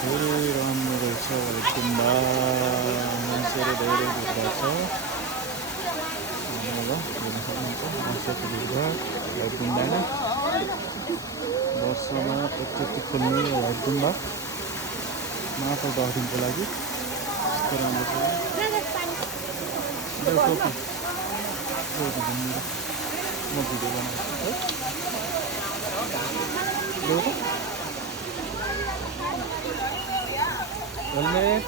धेरै राम्रो रहेछ गुम्बा मान्छेहरू धेरै भिड छ ल हेर्न सक्नुहुन्छ मान्छेको भिडभाड व्हाइट गुम्बामा वर्षमा एकचोटि खोल्ने व्हाइट गुम्बा महाकाल 10 दिनको लागि यस्तो राम्रो छ म भिडियो बनाउँछु हेलमेट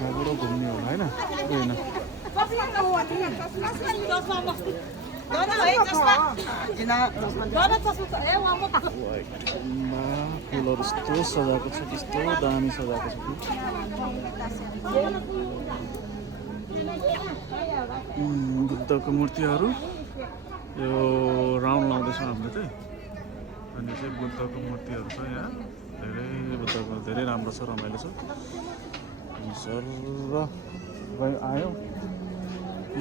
यहाँबाट घुम्ने होला होइन फुलहरू यस्तो सजाएको छ त्यस्तो दामी सजाएको छ बुद्धको मूर्तिहरू यो राउन्ड लाउँदैछौँ हामीले चाहिँ अनि चाहिँ बुद्धको मूर्तिहरू छ यहाँ धेरै राम्रो छ रमाइलो छ सर आयो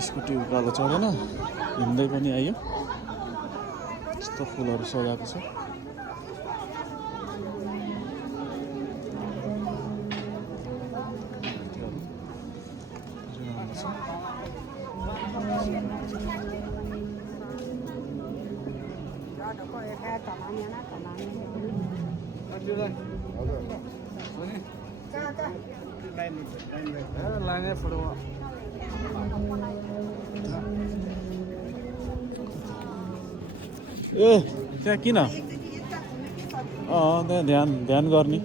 स्कुटी उकालो चढेन हिँड्दै पनि आयो यस्तो फुलहरू सजाएको छ लाने फोटो ए त्यहाँ किन त्यहाँ ध्यान गर्ने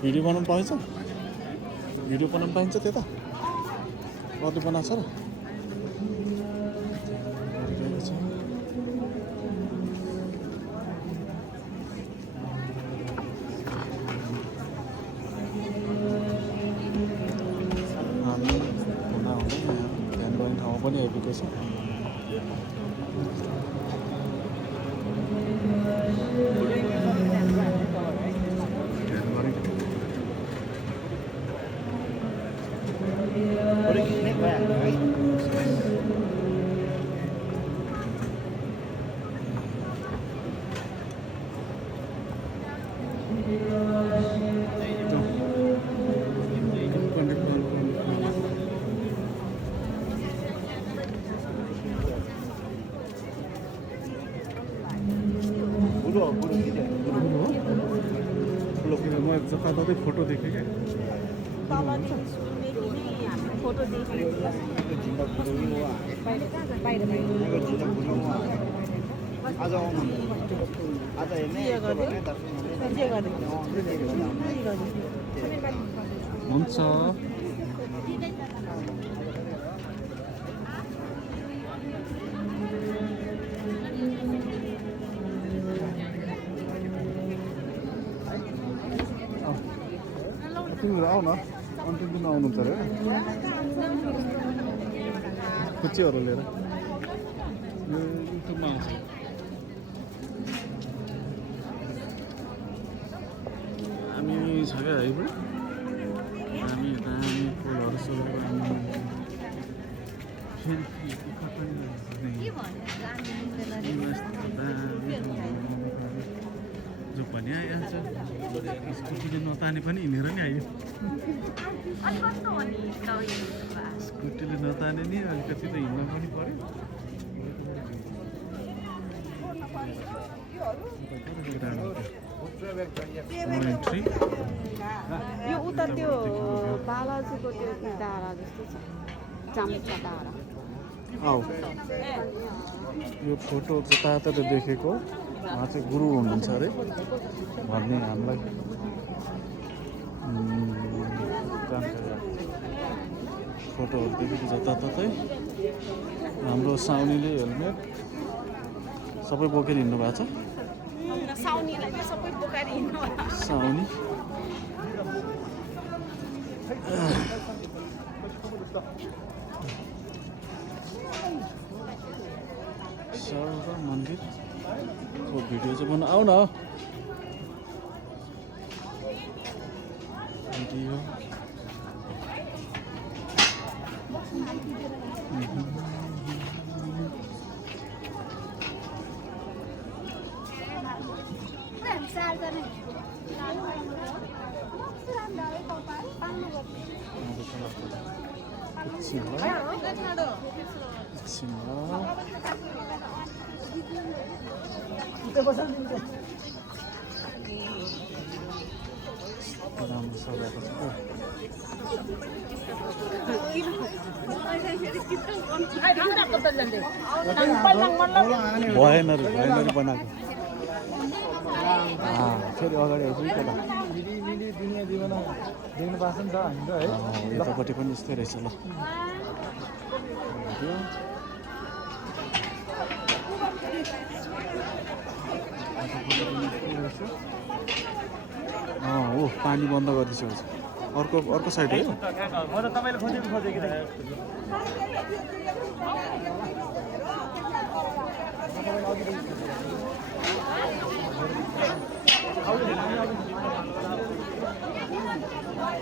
भिडियो बनाउनु पाइन्छ त्यता कति बनाएको छ र पनि आइपुगेको छ म जताततै फोटो देखेँ क्या फोटो हुन्छ तिमीहरू आऊ न अन्तिम दिन आउनुहुन्छ अरे खुच्चीहरू लिएर यो युट्युबमा आउँछ हामी छ क्या है हामी फुलहरू सोलेर जो पनि आइहाल्छ स्कुटीले नताने पनि हिँडेर नि आयो स्कुटीले नताने नि अलिकति त हिँड्न पनि पर्यो एन्ट्री यो उता त्यो बालाजीको त्यो डाँडा जस्तो छ चाम्चा डाँडा आऊ यो फोटो जताततै देखेको उहाँ चाहिँ गुरु हुनुहुन्छ अरे भन्ने हामीलाई फोटोहरू देखेको जताततै हाम्रो साउनीले हेलमेट सबै बोकेर हिँड्नु भएको छ साउनी सर्व मन्दिरको भिडियो चाहिँ बनाउनु आऊ न भिडियो राम्रो सजाएको छ भएन बनाएको फेरि अगाडि आउँछु केटा देख्नु पाएको नि त हामी त है यतापट्टि पनि यस्तै रहेछ ल हो पानी बन्द गरिदिइसकेको छ अर्को साइड हो म त तपाईँले खोजेको कि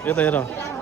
यता हेर